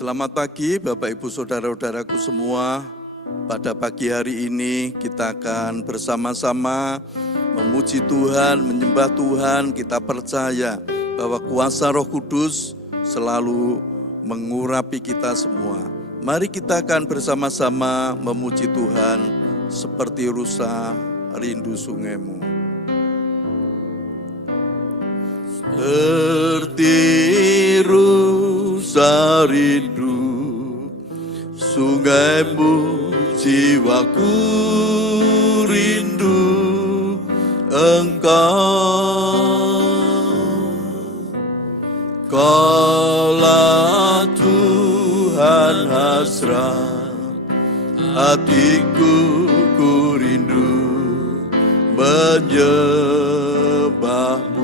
Selamat pagi Bapak Ibu Saudara-saudaraku semua. Pada pagi hari ini kita akan bersama-sama memuji Tuhan, menyembah Tuhan. Kita percaya bahwa kuasa Roh Kudus selalu mengurapi kita semua. Mari kita akan bersama-sama memuji Tuhan seperti rusa rindu sungaimu. Seperti rusa rindu sungaimu, jiwaku rindu Engkau. Kaulah Tuhan hasrat hatiku, ku rindu menyembahmu.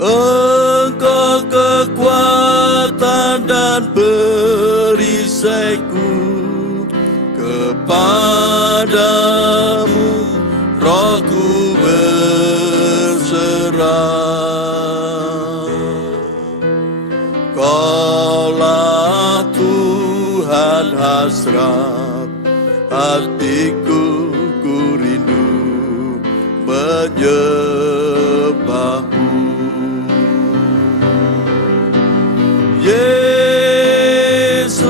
Engkau kekuatan dan perisaiku, kepadamu rohku berserah. Kaulah Tuhan hasrat hatiku, ku rindu menyembahmu. Yesus,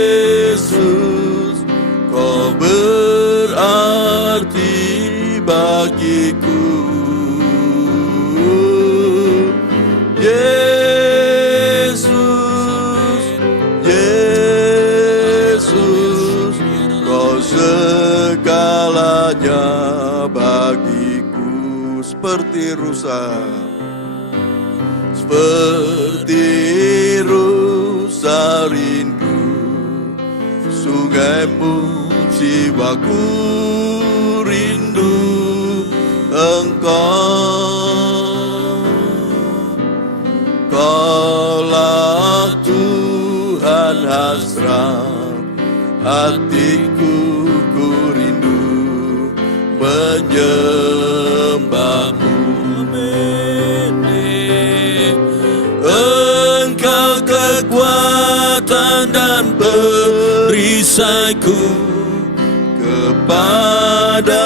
Yesus, Kau berarti bagiku. Yesus, Yesus, Kau segalanya bagiku. Seperti rusa, seperti rusa rindu sungaimu, jiwaku rindu Engkau. Kaulah Tuhan hasrat hatiku, ku rindu menyembahmu. Engkau kekuatan dan perisaiku, kepadamu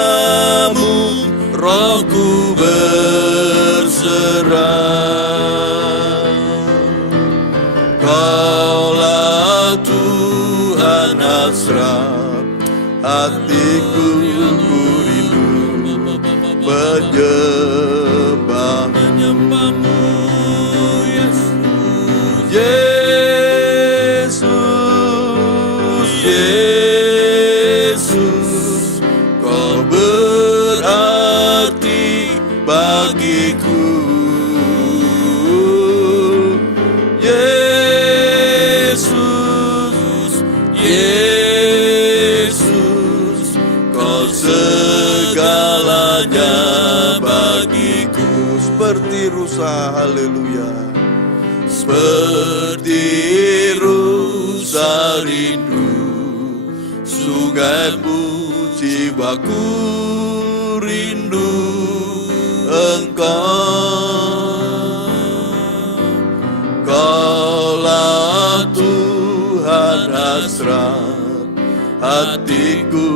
rohku berserah. Kaulah Tuhan hasrat hatiku, ku rindu menyembahmu. Yesus, Yesus, Kau berarti bagiku. Yesus, Yesus, Kau segalanya bagiku. Seperti rusa, haleluya. Seperti rusa rindu sungaimu, jiwaku rindu Engkau. Kaulah Tuhan hasrat hatiku,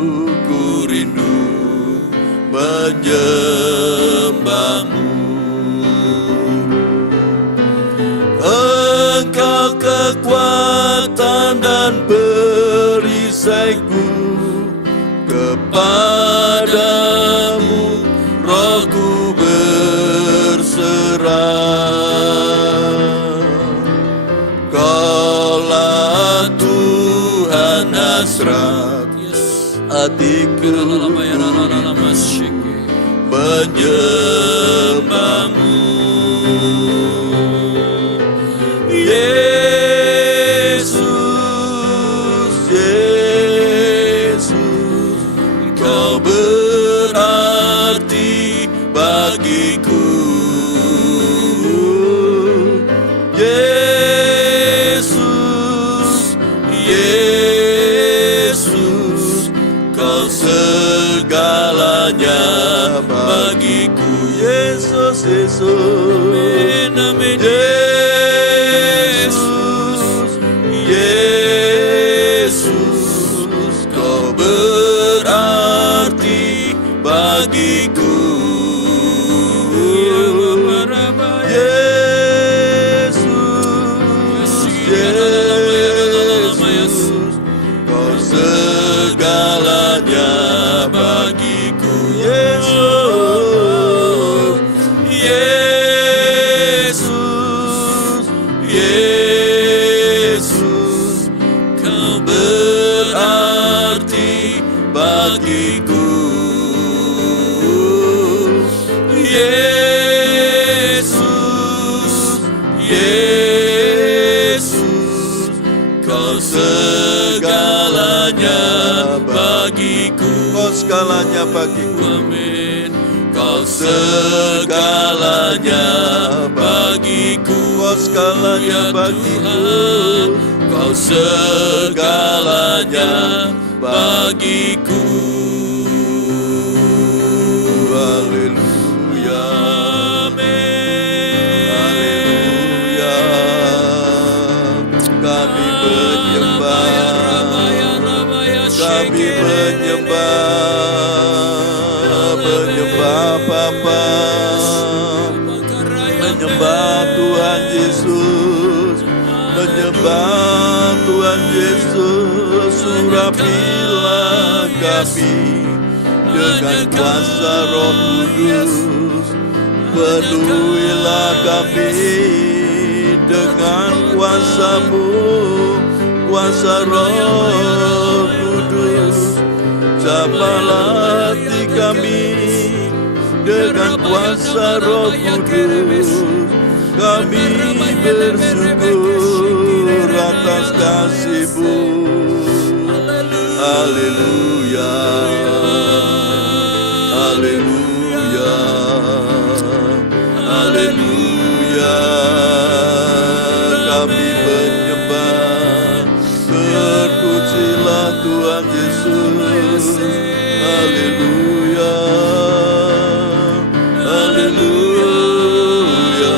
ku rindu menyembahmu. Engkau kekuatan dan perisaiku, kepadamu rohku berserah. Kaulah Tuhan hasrat hatiku, menyembahmu. Yesus, Yesus, Kau berarti bagiku. Yesus, Yesus, Kau segalanya bagiku. bagiku. Yesus, Yesus. Amin, amin. Yesus, Kau berarti bagiku. Yesus, Kau segalanya bagiku. Yesus, Yesus, Yesus, Kau berarti bagiku. Yesus, Yesus, Kau segalanya bagiku. Kau segalanya bagiku. Amin. Kau segalanya bagiku. Kau segalanya bagiku. Kau segalanya bagiku. Haleluya. Amin. Haleluya. Kami menyembah. Kami menyembah Bapa, menyembah Tuhan Yesus, menyembah Tuhan Yesus. Surapilah kami dengan kuasa Roh Kudus, penuhilah kami dengan kuasa-Mu, kuasa Roh Kudus. Jamalah hati kami dengan kuasa Roh Kudus. Kami bersyukur atas kasih-Mu. Haleluya, haleluya, haleluya. Kami menyembah, terpujilah Tuhan Yesus. Haleluya, haleluya.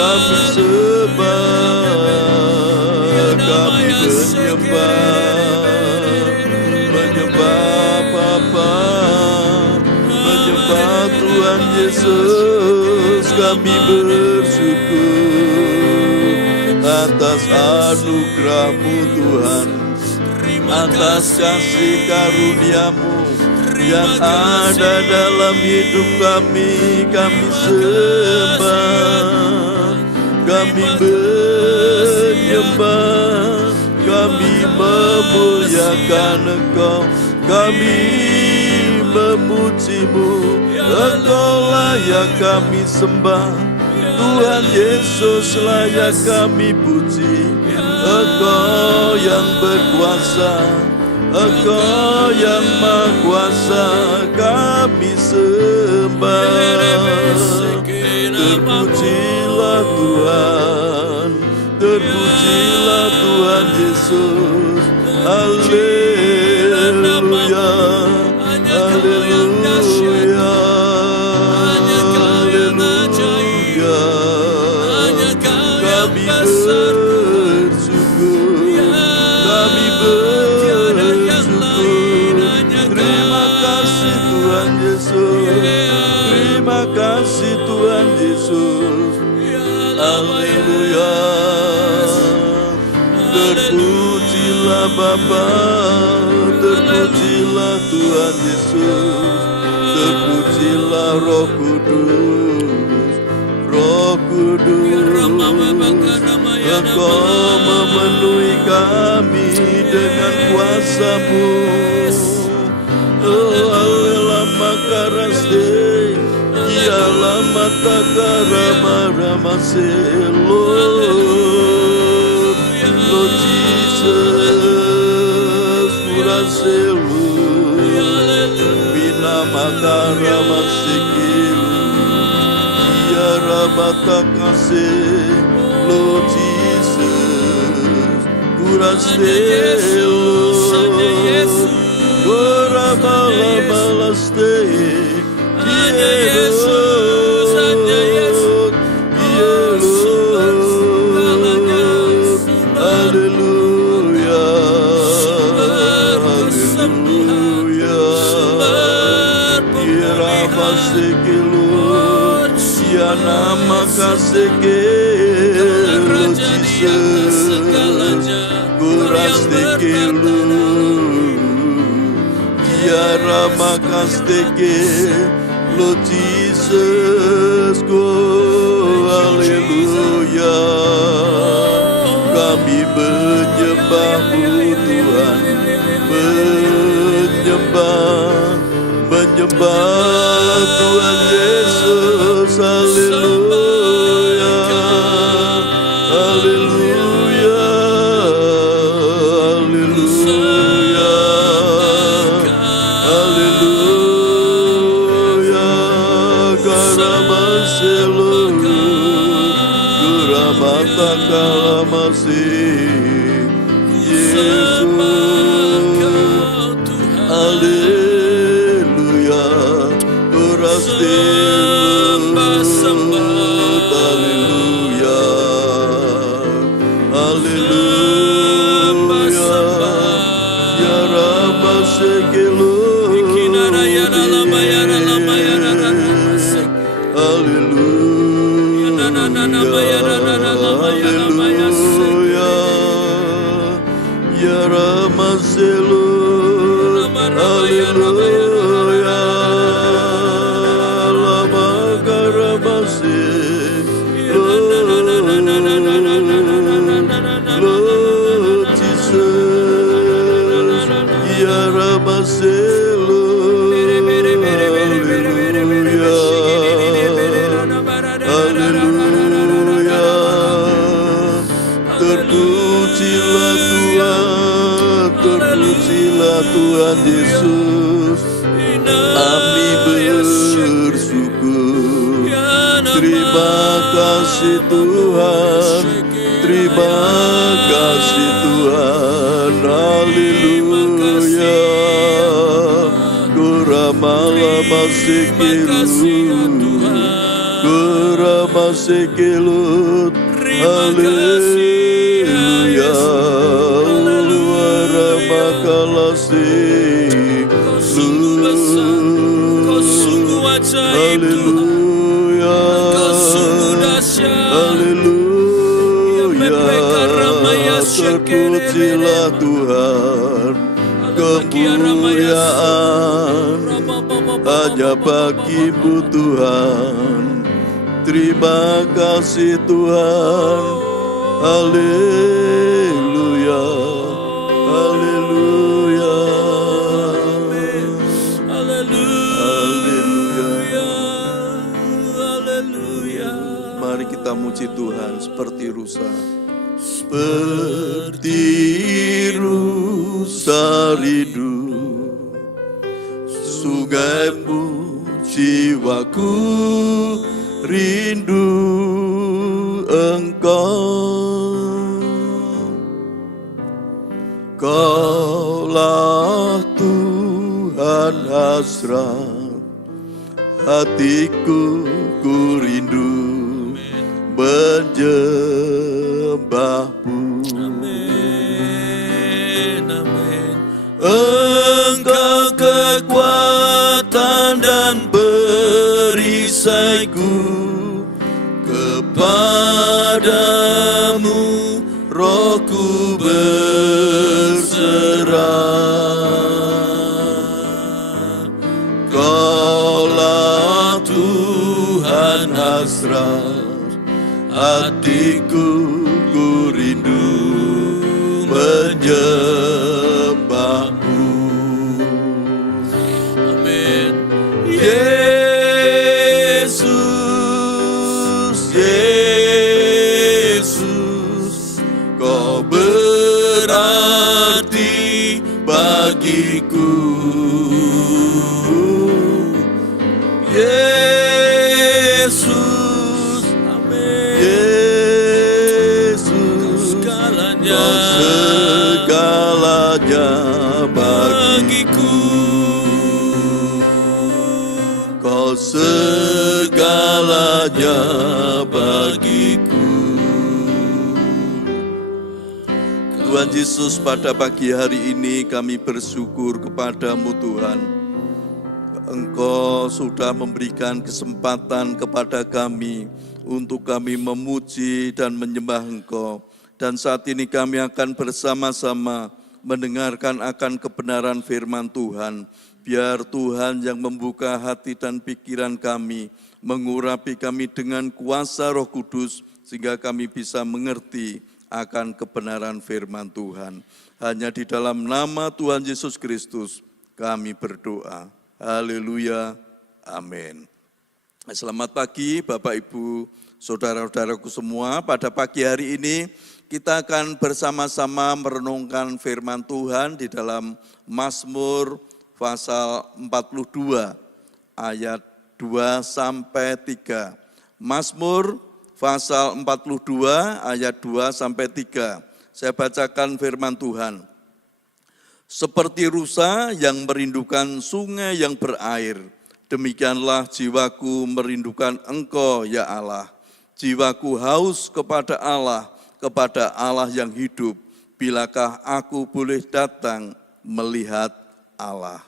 Kami sembah, kami menyembah Bapa, menyembah Tuhan Yesus. Kami bersyukur atas anugerah-Mu Tuhan, atas kasih karunia-Mu yang ada dalam hidup kami. Kami sembah, kami menyembah, kami memuliakan Engkau, kami memuji-Mu. Engkau layak kami sembah, Tuhan Yesus layak kami puji. Engkau yang berkuasa, Engkau yang maha kuasa, kami sembah. Terpujilah Tuhan, terpujilah Tuhan Yesus. Haleluya, haleluya, haleluya. Kami bersyukur, kami bersyukur. Terima kasih Tuhan Yesus, terima kasih Tuhan Yesus. Haleluya. Terpujilah Bapa, terpujilah Tuhan Yesus, terpujilah Roh Kudus, Roh Kudus. Engkau memenuhi kami dengan kuasa-Mu. Oh Allah makaraste, ialah mata karama-ramase, Lord, Lord Jesus, kurase Lord, bina makaramaseki, iara batakase, Lord Jesus, kurase Lord, Gorabala balaste, Ya nama kasih Raja di atas segalanya, Kurasteke Ya Rama kasteke Lo Jesus go haleluya. Kami menyembah-Mu Tuhan, menyembah Tuhan Yesus, haleluya, haleluya, haleluya, haleluya. Karamaselo, kuramata kalamasi, Yesus, haleluya, haleluya, haleluya, ya Rabba sekelo, haleluya, ya Rabba selo, haleluya, lama karabase, Lord Jesus, ya Rabba selo, haleluya, terpujilah Tuhan, terpujilah Tuhan Yesus, kami bersyukur. Terima kasih Tuhan, terima kasih Tuhan, haleluya. Kuramala sekelut, haleluya. Waramakalasi, haleluya, haleluya. Terpujilah Tuhan, kemuliaan hanya bagi-Mu Tuhan. Terima kasih Tuhan, haleluya, haleluya, haleluya. Mari kita muji Tuhan seperti rusa. Seperti rusa rindu, sungai-Mu jiwaku rindu Engkau. Kaulah Tuhan hasrat hatiku, ku rindu menyembah-Mu. Amin, amin. Engkau kekuatan dan perisaiku, kepadamu rohku berserah. Kaulah Tuhan hasrat hatiku, ku rindu menyembah-Mu. Amin. Yesus, Yesus, Kau berarti bagiku. Yesus, Amin. Yesus, Segalanya Kau segalanya bagiku. Kau segalanya bagiku. Tuhan Yesus, pada pagi hari ini kami bersyukur kepada-Mu Tuhan. Engkau sudah memberikan kesempatan kepada kami untuk kami memuji dan menyembah Engkau. Dan saat ini kami akan bersama-sama mendengarkan akan kebenaran firman Tuhan. Biar Tuhan yang membuka hati dan pikiran kami, mengurapi kami dengan kuasa Roh Kudus, sehingga kami bisa mengerti akan kebenaran firman Tuhan. Hanya di dalam nama Tuhan Yesus Kristus kami berdoa. Haleluya, amin. Selamat pagi Bapak Ibu, saudara-saudaraku semua. Pada pagi hari ini kita akan bersama-sama merenungkan firman Tuhan di dalam Mazmur pasal 42 ayat 2 sampai 3. Mazmur pasal 42 ayat 2 sampai 3. Saya bacakan firman Tuhan. Seperti rusa yang merindukan sungai yang berair, demikianlah jiwaku merindukan Engkau ya Allah. Jiwaku haus kepada Allah yang hidup. Bilakah aku boleh datang melihat Allah?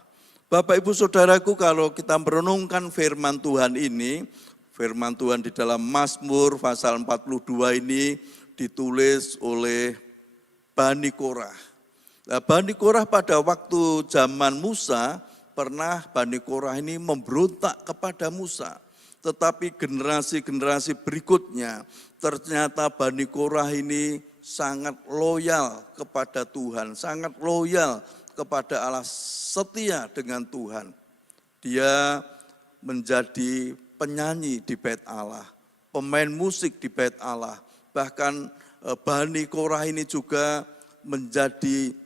Bapak Ibu Saudaraku, kalau kita merenungkan firman Tuhan ini, firman Tuhan di dalam Mazmur pasal 42 ini ditulis oleh Bani Korah. Nah, Bani Korah pada waktu zaman Musa, pernah Bani Korah ini memberontak kepada Musa. Tetapi generasi-generasi berikutnya, ternyata Bani Korah ini sangat loyal kepada Tuhan, sangat loyal kepada Allah, setia dengan Tuhan. Dia menjadi penyanyi di bait Allah, pemain musik di bait Allah. Bahkan Bani Korah ini juga menjadi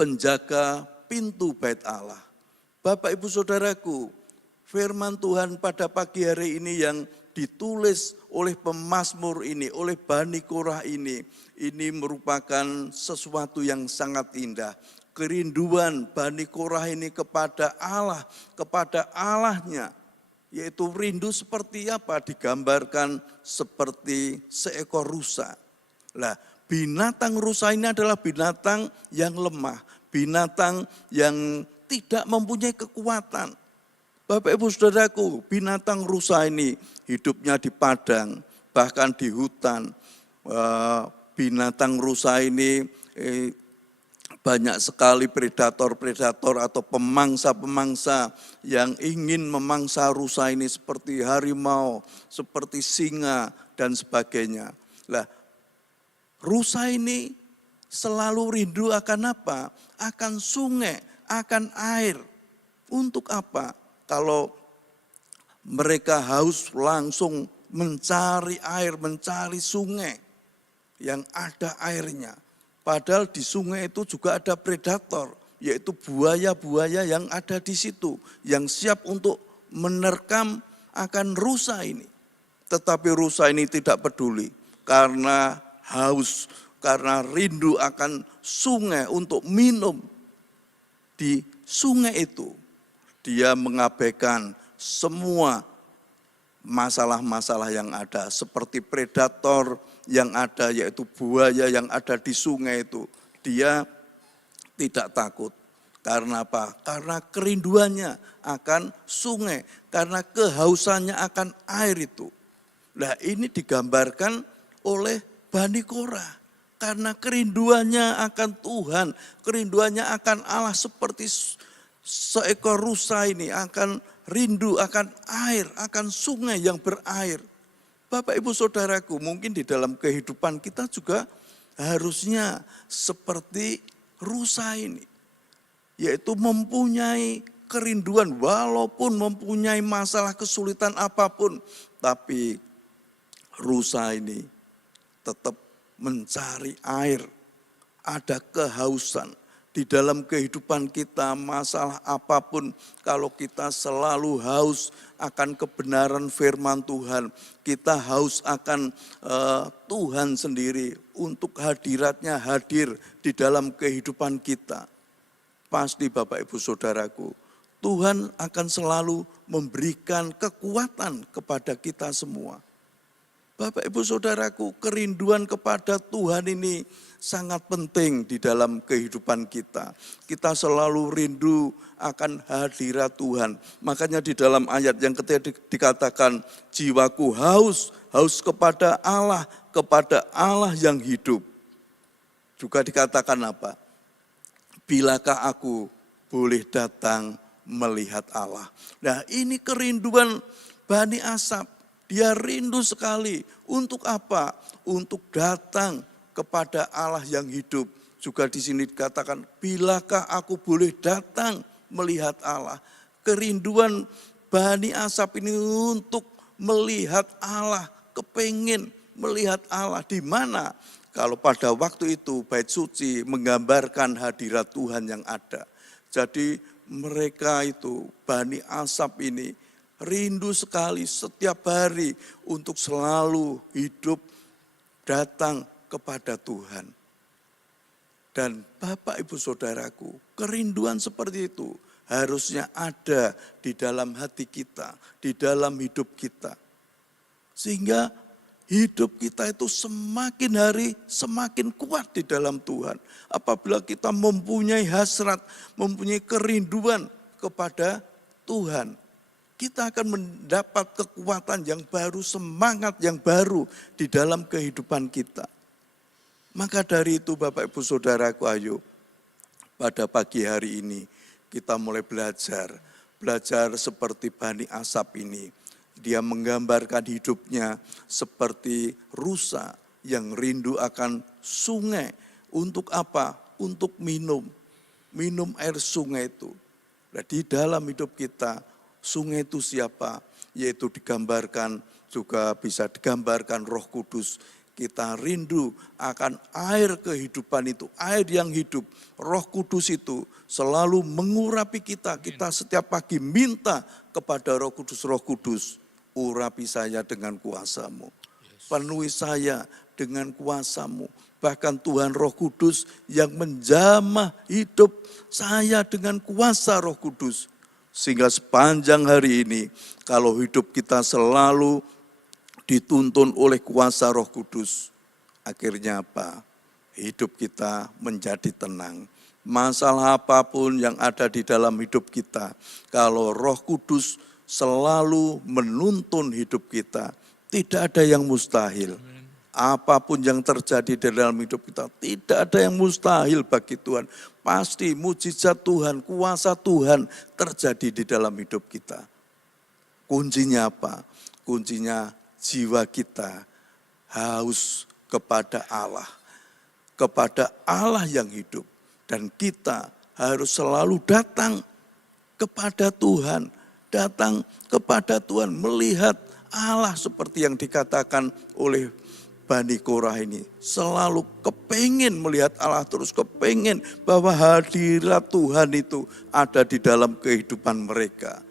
penjaga pintu bait Allah. Bapak Ibu Saudaraku, firman Tuhan pada pagi hari ini yang ditulis oleh pemazmur ini, oleh Bani Korah ini merupakan sesuatu yang sangat indah. Kerinduan Bani Korah ini kepada Allah, kepada Allahnya, yaitu rindu seperti apa? Digambarkan seperti seekor rusa. Nah, binatang rusa ini adalah binatang yang lemah, binatang yang tidak mempunyai kekuatan. Bapak Ibu Saudaraku, binatang rusa ini hidupnya di padang, bahkan di hutan. Binatang rusa ini banyak sekali predator-predator atau pemangsa-pemangsa yang ingin memangsa rusa ini seperti harimau, seperti singa, dan sebagainya. Nah, rusa ini selalu rindu akan apa? Akan sungai, akan air. Untuk apa? Kalau mereka haus langsung mencari air, mencari sungai yang ada airnya. Padahal di sungai itu juga ada predator, yaitu buaya-buaya yang ada di situ, yang siap untuk menerkam akan rusa ini. Tetapi rusa ini tidak peduli, karena haus, karena rindu akan sungai untuk minum. Di sungai itu, dia mengabaikan semua masalah-masalah yang ada, seperti predator yang ada, yaitu buaya yang ada di sungai itu. Dia tidak takut. Karena apa? Karena kerinduannya akan sungai, karena kehausannya akan air itu. Nah, ini digambarkan oleh Bani Korah. Karena kerinduannya akan Tuhan, kerinduannya akan Allah, seperti seekor rusa ini akan rindu akan air, akan sungai yang berair. Bapak Ibu Saudaraku, mungkin di dalam kehidupan kita juga harusnya seperti rusa ini. Yaitu mempunyai kerinduan walaupun mempunyai masalah kesulitan apapun. Tapi rusa ini tetap mencari air. Ada kehausan. Di dalam kehidupan kita, masalah apapun, kalau kita selalu haus akan kebenaran firman Tuhan, kita haus akan Tuhan sendiri, untuk hadiratnya hadir di dalam kehidupan kita. Pasti Bapak Ibu Saudaraku, Tuhan akan selalu memberikan kekuatan kepada kita semua. Bapak Ibu Saudaraku, kerinduan kepada Tuhan ini sangat penting di dalam kehidupan kita. Kita selalu rindu akan hadirat Tuhan. Makanya di dalam ayat yang ketiga dikatakan, jiwaku haus kepada Allah yang hidup. Juga dikatakan apa? Bilakah aku boleh datang melihat Allah. Nah, ini kerinduan Bani Asaf. Dia rindu sekali. Untuk apa? Untuk datang kepada Allah yang hidup. Juga di sini dikatakan, bilakah aku boleh datang melihat Allah. Kerinduan Bani Asaf ini untuk melihat Allah, kepingin melihat Allah. Di mana? Kalau pada waktu itu bait suci menggambarkan hadirat Tuhan yang ada. Jadi mereka itu, Bani Asaf ini rindu sekali setiap hari untuk selalu hidup datang kepada Tuhan. Dan Bapak Ibu Saudaraku, kerinduan seperti itu harusnya ada di dalam hati kita, di dalam hidup kita. Sehingga hidup kita itu semakin hari semakin kuat di dalam Tuhan. Apabila kita mempunyai hasrat, mempunyai kerinduan kepada Tuhan, kita akan mendapat kekuatan yang baru, semangat yang baru di dalam kehidupan kita. Maka dari itu Bapak Ibu Saudaraku, ayo pada pagi hari ini kita mulai belajar seperti Bani Asaf ini. Dia menggambarkan hidupnya seperti rusa yang rindu akan sungai. Untuk apa? Untuk minum air sungai itu. Nah, di dalam hidup kita, sungai itu siapa? Yaitu digambarkan, juga bisa digambarkan Roh Kudus. Kita rindu akan air kehidupan itu, air yang hidup. Roh Kudus itu selalu mengurapi kita. Kita setiap pagi minta kepada Roh Kudus, urapi saya dengan kuasa-Mu. Penuhi saya dengan kuasa-Mu. Bahkan Tuhan Roh Kudus yang menjamah hidup saya dengan kuasa Roh Kudus. Sehingga sepanjang hari ini, kalau hidup kita selalu dituntun oleh kuasa Roh Kudus, akhirnya apa? Hidup kita menjadi tenang. Masalah apapun yang ada di dalam hidup kita, kalau Roh Kudus selalu menuntun hidup kita, tidak ada yang mustahil. Apapun yang terjadi di dalam hidup kita, tidak ada yang mustahil bagi Tuhan. Pasti mujizat Tuhan, kuasa Tuhan terjadi di dalam hidup kita. Kuncinya apa? Kuncinya jiwa kita haus kepada Allah yang hidup. Dan kita harus selalu datang kepada Tuhan, melihat Allah seperti yang dikatakan oleh Bani Korah ini. Selalu kepingin melihat Allah, terus kepingin bahwa hadirat Tuhan itu ada di dalam kehidupan mereka.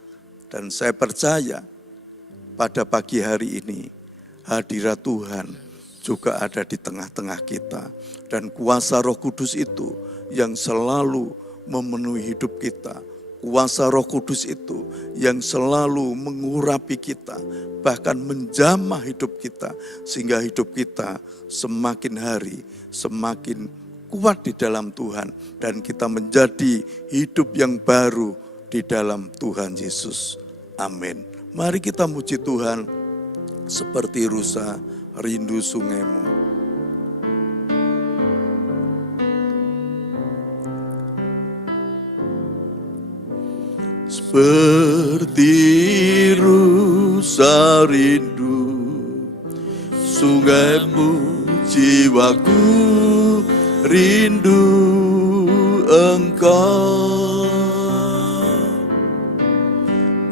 Dan saya percaya pada pagi hari ini hadirat Tuhan juga ada di tengah-tengah kita. Dan kuasa Roh Kudus itu yang selalu memenuhi hidup kita. Kuasa Roh Kudus itu yang selalu mengurapi kita, bahkan menjamah hidup kita, sehingga hidup kita semakin hari semakin kuat di dalam Tuhan, dan kita menjadi hidup yang baru di dalam Tuhan Yesus. Amin. Mari kita muji Tuhan seperti rusa rindu sungaimu. Seperti rusa rindu sungaimu, jiwaku rindu Engkau.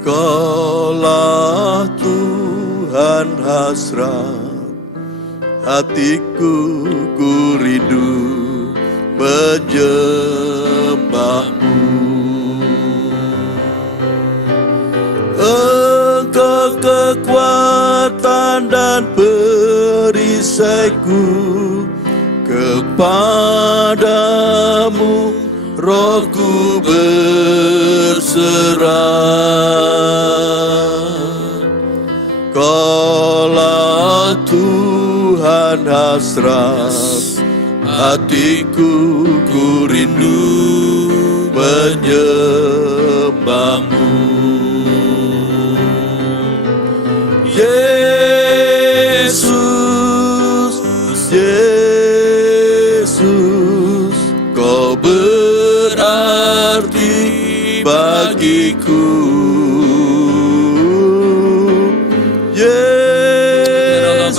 Kaulah Tuhan hasrat hatiku, ku rindu menyembahmu. Engkau kekuatan dan perisaiku, kepadamu rohku berserah. Kaulah Tuhan hasrat hatiku, ku rindu menyembahmu. Yesus, Yesus, kau berarti bagiku. Yesus,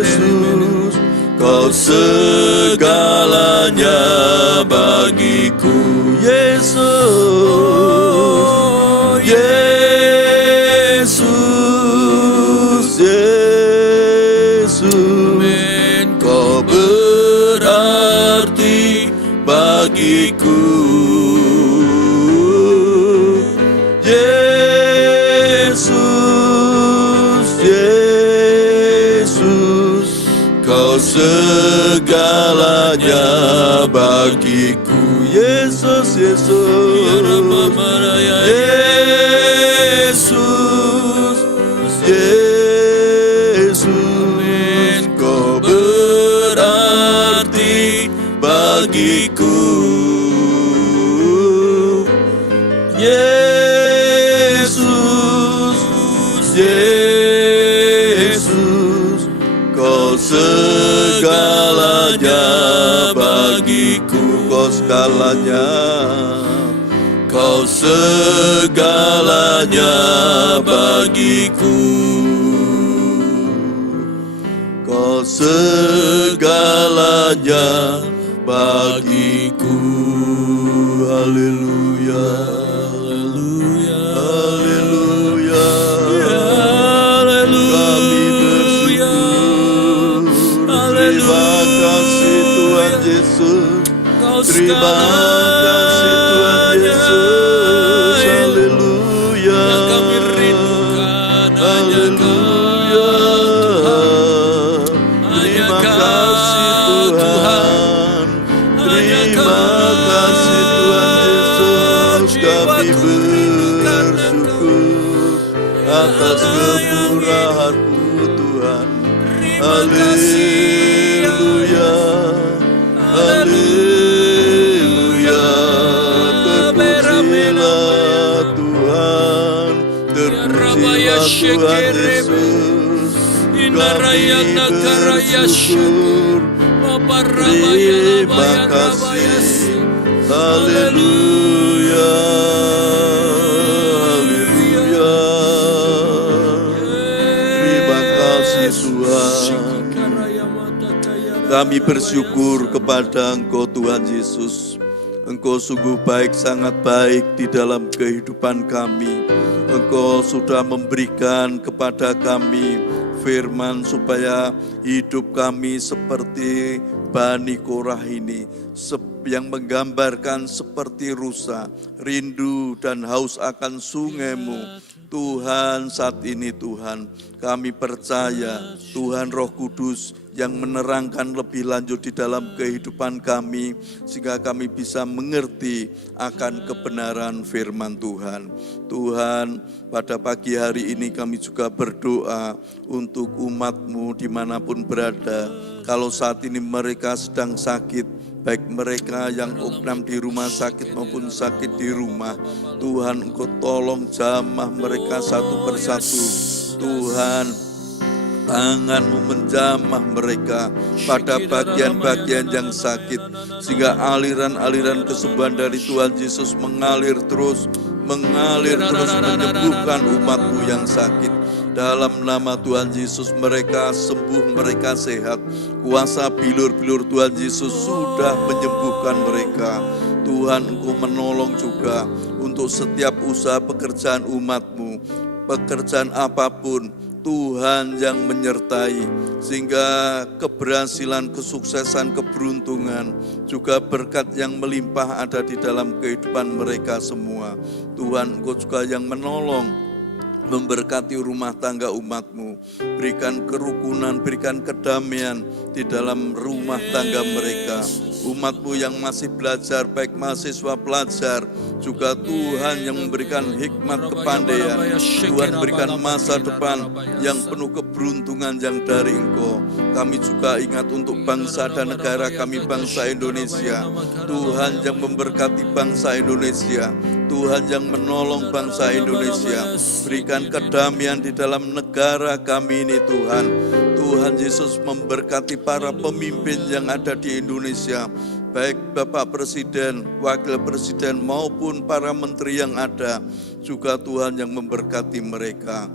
Yesus, kau segalanya bagiku. Yesus, Yesus, Yesus, kau berarti bagiku. Yesus, Yesus, kau segalanya bagiku. Yesus, Yesus, Yesus, Yesus, kau berarti bagiku. Yesus, Yesus, kau segalanya bagiku. Kau segalanya, kau segalanya bagiku. Kau segalanya bagiku. Haleluya, haleluya, haleluya, haleluya. Kami bersyukur. Terima kasih Tuhan Yesus. Terima kasih Tuhan Yesus. Haleluya, haleluya. Terima kasih Tuhan. Terima kasih Tuhan Yesus. Kami bersyukur atas kemurahan-Mu Tuhan. Haleluya, haleluya. Terpujilah Tuhan, terpujilah Tuhan Yesus. Kami bersyukur. Terima kasih. Haleluya, haleluya. Terima kasih Tuhan. Kami bersyukur kepada Engkau Tuhan Yesus. Engkau sungguh baik, sangat baik di dalam kehidupan kami. Engkau sudah memberikan kepada kami firman supaya hidup kami seperti Bani Korah ini, yang menggambarkan seperti rusa, rindu dan haus akan sungai-Mu. Tuhan, saat ini Tuhan, kami percaya Tuhan Roh Kudus yang menerangkan lebih lanjut di dalam kehidupan kami, sehingga kami bisa mengerti akan kebenaran firman Tuhan. Tuhan, pada pagi hari ini kami juga berdoa untuk umat-Mu dimanapun berada. Kalau saat ini mereka sedang sakit, baik mereka yang opnam di rumah sakit maupun sakit di rumah, Tuhan Engkau tolong jamah mereka satu persatu. Tuhan, tangan-Mu menjamah mereka pada bagian-bagian yang sakit, sehingga aliran-aliran kesembuhan dari Tuhan Yesus mengalir terus menyembuhkan umat-Mu yang sakit. Dalam nama Tuhan Yesus mereka sembuh, mereka sehat. Kuasa bilur-bilur Tuhan Yesus sudah menyembuhkan mereka. Tuhan, Engkau menolong juga untuk setiap usaha pekerjaan umat-Mu. Pekerjaan apapun, Tuhan yang menyertai, sehingga keberhasilan, kesuksesan, keberuntungan, juga berkat yang melimpah ada di dalam kehidupan mereka semua. Tuhan, Engkau juga yang menolong, memberkati rumah tangga umat-Mu, berikan kerukunan, berikan kedamaian di dalam rumah tangga mereka. umat-Mu yang masih belajar, baik mahasiswa pelajar, juga Tuhan yang memberikan hikmat kepandaian. Tuhan berikan masa depan yang penuh keberuntungan yang dari Engkau. Kami juga ingat untuk bangsa dan negara kami, bangsa Indonesia. Tuhan yang memberkati bangsa Indonesia, Tuhan yang menolong bangsa Indonesia. Berikan kedamaian di dalam negara kami ini Tuhan. Tuhan Yesus memberkati para pemimpin yang ada di Indonesia, baik Bapak Presiden, Wakil Presiden maupun para menteri yang ada. Juga Tuhan yang memberkati mereka.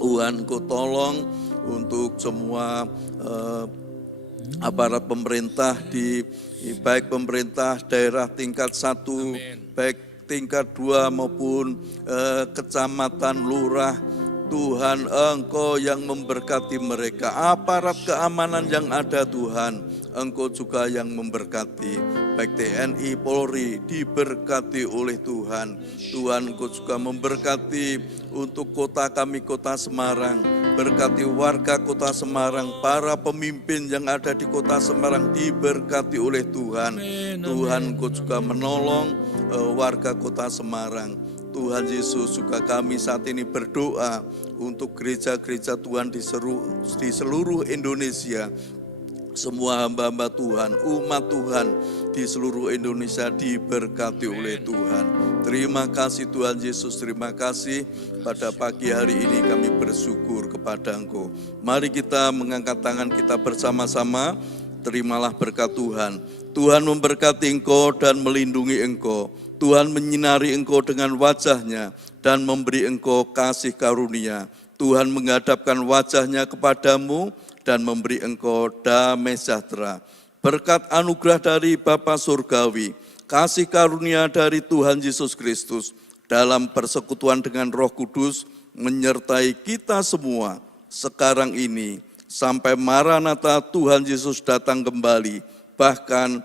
Tuhan Kau tolong untuk semua aparat pemerintah baik pemerintah daerah tingkat 1, baik tingkat 2 maupun kecamatan, lurah. Tuhan Engkau yang memberkati mereka. Aparat keamanan yang ada Tuhan, Engkau juga yang memberkati. Baik TNI, Polri diberkati oleh Tuhan. Tuhan Engkau juga memberkati untuk kota kami, kota Semarang. Berkati warga kota Semarang, para pemimpin yang ada di kota Semarang diberkati oleh Tuhan. Tuhan Engkau juga menolong warga kota Semarang. Tuhan Yesus, juga kami saat ini berdoa untuk gereja-gereja Tuhan di seluruh Indonesia. Semua hamba-hamba Tuhan, umat Tuhan di seluruh Indonesia diberkati oleh Tuhan. Terima kasih Tuhan Yesus, terima kasih pada pagi hari ini kami bersyukur kepada Engkau. Mari kita mengangkat tangan kita bersama-sama, terimalah berkat Tuhan. Tuhan memberkati engkau dan melindungi engkau. Tuhan menyinari engkau dengan wajah-Nya dan memberi engkau kasih karunia. Tuhan menghadapkan wajah-Nya kepadamu dan memberi engkau damai sejahtera. Berkat anugerah dari Bapa Surgawi, kasih karunia dari Tuhan Yesus Kristus, dalam persekutuan dengan Roh Kudus, menyertai kita semua sekarang ini, sampai Maranatha Tuhan Yesus datang kembali, bahkan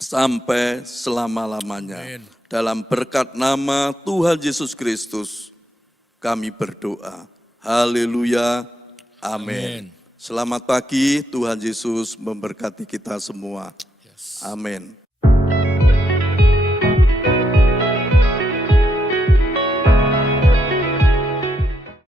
sampai selama-lamanya. Amen. Dalam berkat nama Tuhan Yesus Kristus, kami berdoa. Haleluya. Amin. Selamat pagi, Tuhan Yesus memberkati kita semua. Amin.